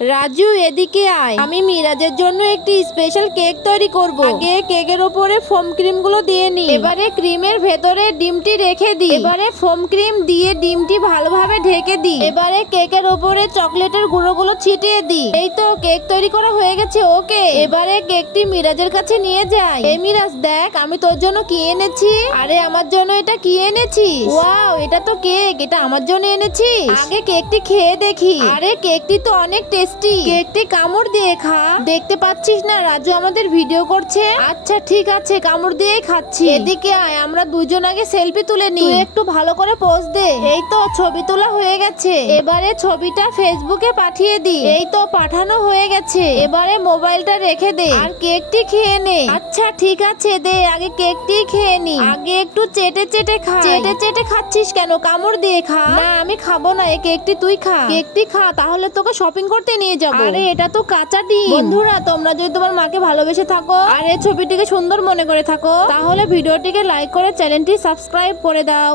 রাজু, এদিকে আয়। আমি মিরাজের জন্য একটি স্পেশাল কেক তৈরি করব। আগে কেকের উপরে ফোম ক্রিম গুলো দিয়ে নি। এবারে ক্রিমের ভেতরে ডিমটি রেখে দিই। এবারে ফোম ক্রিম দিয়ে ডিমটি ভালোভাবে ঢেকে দিই। এবারে কেকের উপরে চকলেটের গুঁড়োগুলো ছিটিয়ে দিই। এই তো কেক তৈরি করা হয়ে গেছে। ওকে, এবারে কেকটি মিরাজের কাছে নিয়ে যাই। এই মিরাজ, দেখ আমি তোর জন্য কি এনেছি। আরে আমার জন্য এটা কি এনেছিস? ওয়াও, এটা তো কেক। এটা আমার জন্য এনেছিস? আগে কেকটি খেয়ে দেখি। আরে কেকটি তো অনেক টেস্টি। কেকটি কামড় দিয়ে খা। দেখতে পাচ্ছিস না রাজু আমাদের ভিডিও করছে? আচ্ছা ঠিক আছে, কামড় দিয়েই খাচ্ছি। এদিকে আয়, আমরা দুজন আগে সেলফি তুলে নি। তুই একটু ভালো করে পোজ দে। এই তো ছবি তোলা হয়ে গেছে। এবারে ছবিটা ফেসবুকে পাঠিয়ে দি। এই তো পাঠানো হয়ে গেছে। এবারে মোবাইলটা রেখে দে আর কেকটি খেয়ে নে। আচ্ছা ঠিক আছে, দে আগে কেকটি খেয়ে নি। আগে একটু চেটে চেটে খা। চেটে চেটে খাচ্ছিস কেন? কামড় দিয়ে খা। না আমি খাবো না, এই কেকটি তুই খা। কেকটি খা, তাহলে তোকে শপিং করতে নিয়ে যাবো। আরে এটা তো কাঁচা ডিম। বন্ধুরা, তোমরা যদি তোমার মাকে ভালোবেসে থাকো আর এই ছবিটিকে সুন্দর মনে করে থাকো, তাহলে ভিডিওটিকে লাইক করে চ্যানেলটি সাবস্ক্রাইব করে দাও।